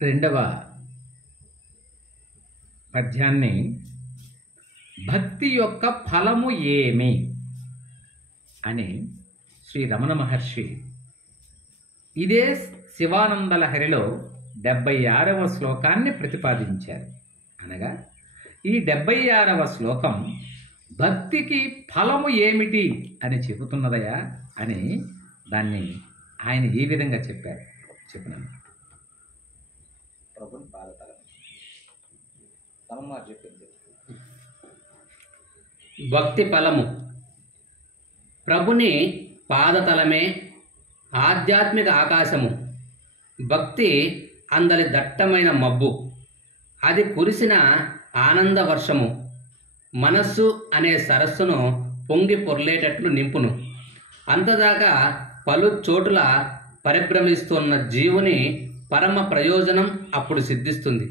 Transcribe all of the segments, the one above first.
రెండవ పద్యాన్ని భక్తి యొక్క ఫలము ఏమి అని శ్రీ రమణ మహర్షి ఇదే శివానంద లహరిలో 76వ శ్లోకాన్ని ప్రతిపాదించారు. అనగా ఈ 76వ శ్లోకం భక్తికి ఫలము ఏమిటి అని చెబుతున్నదయా అని దాన్ని ఆయన ఈ విధంగా చెప్పారు. చెప్పినాను ప్రభుని పాదతలం చెప్పింది. భక్తి ఫలము ప్రభుని పాదతలమే ఆధ్యాత్మిక ఆకాశము. భక్తి అందరి దట్టమైన మబ్బు, అది కురిసిన ఆనంద వర్షము. మనస్సు అనే సరస్సును పొంగి పొర్లేటట్లు నింపును. అంతదాకా పలు చోటుల పరిభ్రమిస్తున్న జీవుని పరమ ప్రయోజనం అప్పుడు సిద్ధిస్తుంది.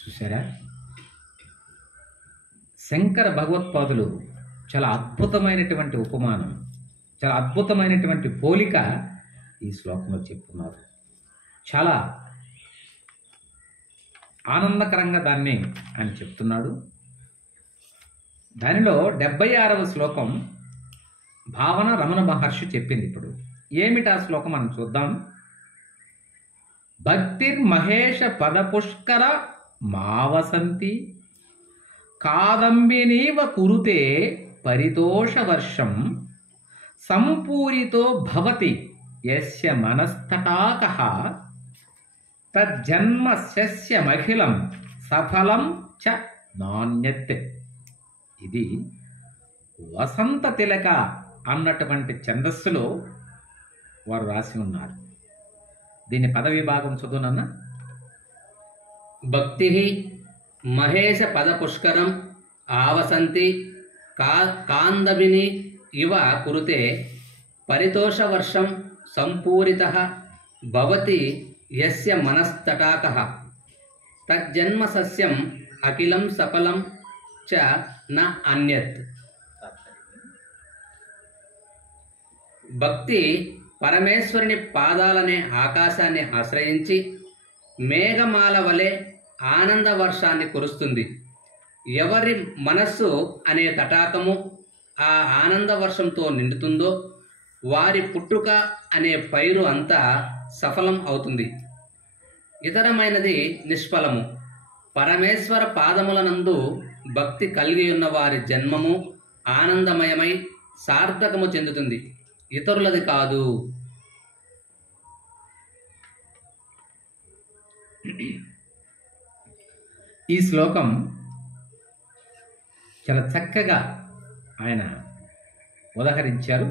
చూసారా, శంకర భగవత్పాదులు చాలా అద్భుతమైనటువంటి ఉపమానం, చాలా అద్భుతమైనటువంటి పోలిక ఈ శ్లోకంలో చెప్తున్నారు. చాలా ఆనందకరంగా దాన్ని ఆయన చెప్తున్నాడు. దానిలో 76వ శ్లోకం భావన రమణ మహర్షి చెప్పింది. ఇప్పుడు ఏమిటా శ్లోకం మనం చూద్దాం. భక్తిర్మహేష పదపుష్కర మావసంతి కాదంబినీవ కురుతే పరితోష వర్షం సంపూరితో భవతి యస్య మనస్తటాకః తజ్జన్మ శస్యమఖిలం సఫలం చ నాణ్యత్. ఇది వసంత తిలక అన్నటువంటి ఛందస్సులో వారు రాసి ఉన్నారు. దీని పద విభాగం చదువునన్నా. భక్తి మహేశ పద పుష్కరం ఆవసంతి కాందబిని ఇవ కురుతే పరితోష వర్షం సంపూరితః భవతి యస్య మనస్తటాకః తజ్జన్మ సస్యం అఖిలం సఫలం చ న అన్యత్. భక్తి పరమేశ్వరుని పాదాలనే ఆకాశాన్ని ఆశ్రయించి మేఘమాల వలె ఆనంద వర్షాన్ని కురుస్తుంది. ఎవరి మనస్సు అనే తటాకము ఆ ఆనంద వర్షంతో నిండుతుందో వారి పుట్టుక అనే పైరు అంతా సఫలం అవుతుంది. ఇతరమైనది నిష్ఫలము. పరమేశ్వర పాదములనందు భక్తి కలిగి ఉన్న వారి జన్మము ఆనందమయమై సార్థకము చెందుతుంది, ఇతరులది కాదు. ఈ శ్లోకం చాలా చక్కగా ఆయన ఉదహరించారు.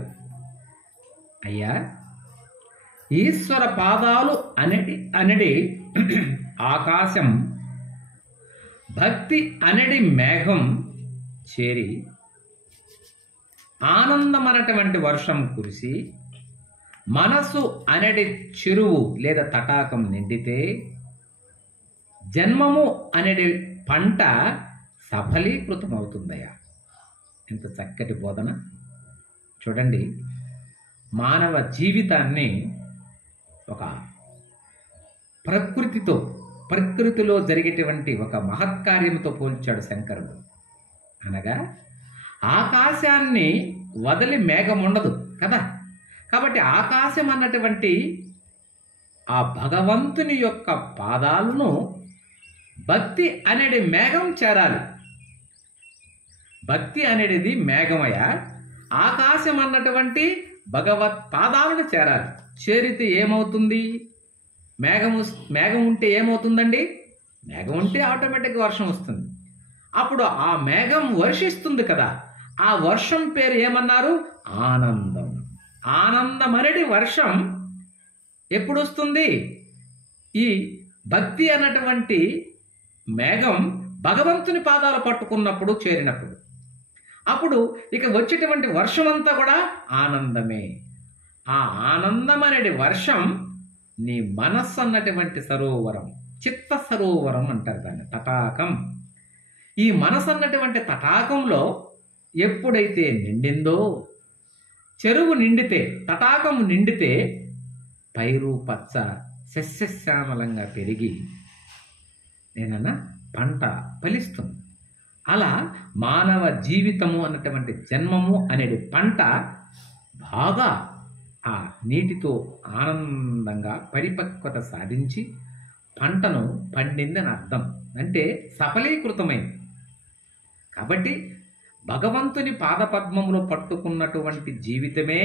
అయ్యా, ఈశ్వర పాదాలు అనడి ఆకాశం భక్తి అనడి మేఘం చేరి ఆనందమనటువంటి వర్షం కురిసి మనసు అనడి చెరువు లేదా తటాకం నిండితే జన్మము అనేది పంట సఫలీకృతమవుతుందయ్యా. ఎంత చక్కటి బోధన చూడండి. మానవ జీవితాన్ని ఒక ప్రకృతిలో జరిగేటువంటి ఒక మహత్కార్యంతో పోల్చాడు శంకరుడు. అనగా ఆకాశాన్ని వదిలి మేఘం ఉండదు కదా. కాబట్టి ఆకాశం అన్నటువంటి ఆ భగవంతుని యొక్క పాదాలను భక్తి అనేది మేఘం చేరాలి. భక్తి అనేది మేఘమయ, ఆకాశం అన్నటువంటి భగవత్ పాదాలను చేరాలి. చేరితే ఏమవుతుంది? మేఘం ఉంటే ఏమవుతుందండి? మేఘం ఉంటే ఆటోమేటిక్గా వర్షం వస్తుంది. అప్పుడు ఆ మేఘం వర్షిస్తుంది కదా. ఆ వర్షం పేరు ఏమన్నారు? ఆనందం. ఆనందం అనేది వర్షం ఎప్పుడు వస్తుంది? ఈ భక్తి అన్నటువంటి మేఘం భగవంతుని పాదాలు పట్టుకున్నప్పుడు, చేరినప్పుడు. అప్పుడు ఇక వచ్చేటువంటి వర్షం అంతా కూడా ఆనందమే. ఆ ఆనందం అనేది వర్షం నీ మనస్సు అన్నటువంటి సరోవరం, చిత్త సరోవరం అంటారు దాన్ని, తటాకం. ఈ మనసు అన్నటువంటి తటాకంలో ఎప్పుడైతే నిండిందో, చెరువు నిండితే, తటాకం నిండితే పైరు పచ్చ సస్యశ్యామలంగా పెరిగి నేనన్నా పంట ఫలిస్తుంది. అలా మానవ జీవితము అన్నటువంటి జన్మము అనేది పంట బాగా ఆ నీటితో ఆనందంగా పరిపక్వత సాధించి పంటను పండిందని అర్థం. అంటే సఫలీకృతమైంది. కాబట్టి భగవంతుని పాదపద్మములో పట్టుకున్నటువంటి జీవితమే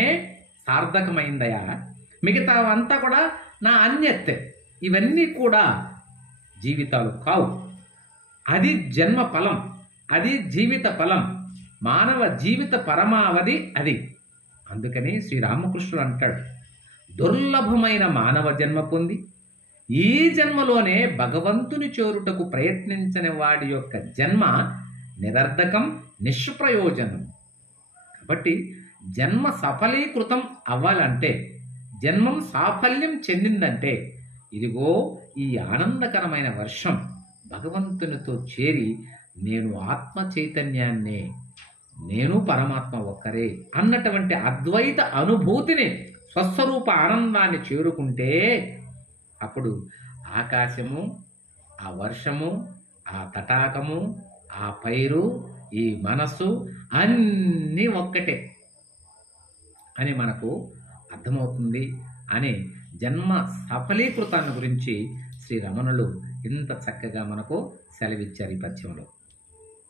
సార్థకమైందయా, మిగతావంతా కూడా నా అన్యత్తే. ఇవన్నీ కూడా జీవితాలు కావు. అది జన్మ ఫలం, అది జీవిత ఫలం, మానవ జీవిత పరమావధి అది. అందుకని శ్రీరామకృష్ణుడు అంటాడు, దుర్లభమైన మానవ జన్మ పొంది ఈ జన్మలోనే భగవంతుని చేరుటకు ప్రయత్నించని వాడి యొక్క జన్మ నిరర్ధకం, నిష్ప్రయోజనం. కాబట్టి జన్మ సఫలీకృతం అవ్వాలంటే, జన్మం సాఫల్యం చెందిందంటే, ఇదిగో ఈ ఆనందకరమైన వర్షం భగవంతునితో చేరి నేను ఆత్మ చైతన్యాన్నే, నేను పరమాత్మ ఒక్కరే అన్నటువంటి అద్వైత అనుభూతిని, స్వస్వరూప ఆనందాన్ని చేరుకుంటే అప్పుడు ఆకాశము, ఆ వర్షము, ఆ తటాకము, ఆ పైరు, ఈ మనస్సు అన్నీ ఒక్కటే అని మనకు అర్థమవుతుంది అని జన్మ సఫలీకృతాన్ని గురించి శ్రీ రమణులు ఇంత చక్కగా మనకు సెలవిచ్చారు ఈ పద్యంలో.